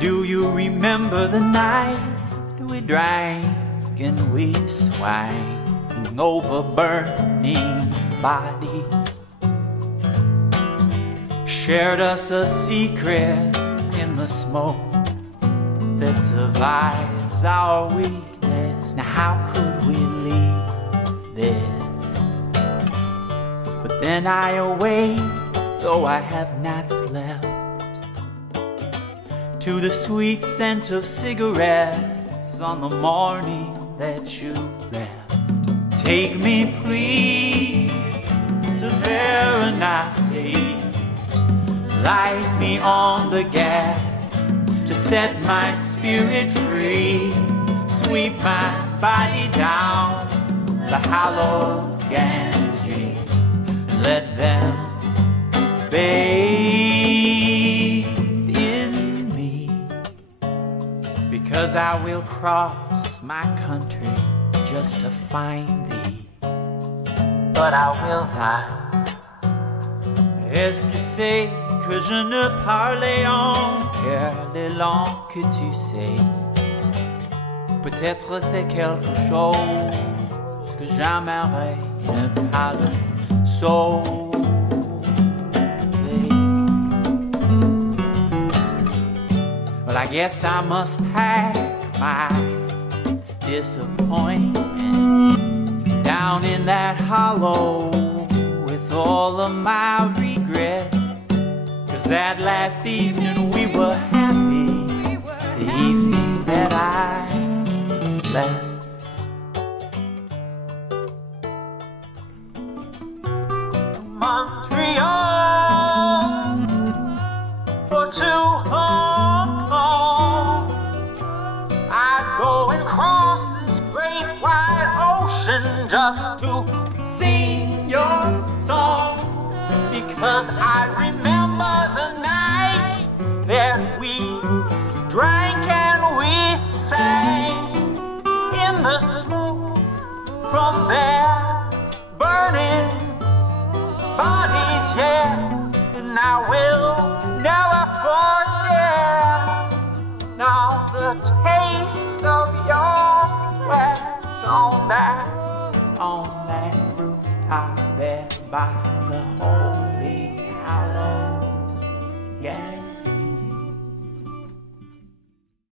Do you remember the night we drank and we swang over burning bodies? Shared us a secret in the smoke that survives our weakness. Now how could we leave this? But then I awake, though I have not slept, to the sweet scent of cigarettes on the morning that you left. Take me please to Varanasi, light me on the gas to set my spirit free, sweep my body down the hollow Ganges, let them bathe in me, because I will cross my country just to find thee, but I will not. Est-ce que c'est que je ne parlais encore les langues que tu sais? Peut-être c'est quelque chose que j'aimerais ne parler sauver. Well, I guess I must pack my disappointment down in that hollow with all of my regret. 'Cause that last evening we were happy, the evening that I left. Montreal or to Hong Kong, I'd go and cross this great wide ocean just to sing your song, because I remember the night that we drank and we sang in the smoke from their burning bodies, yes, and I will never forget now the taste of your sweat on that rooftop there by the hole.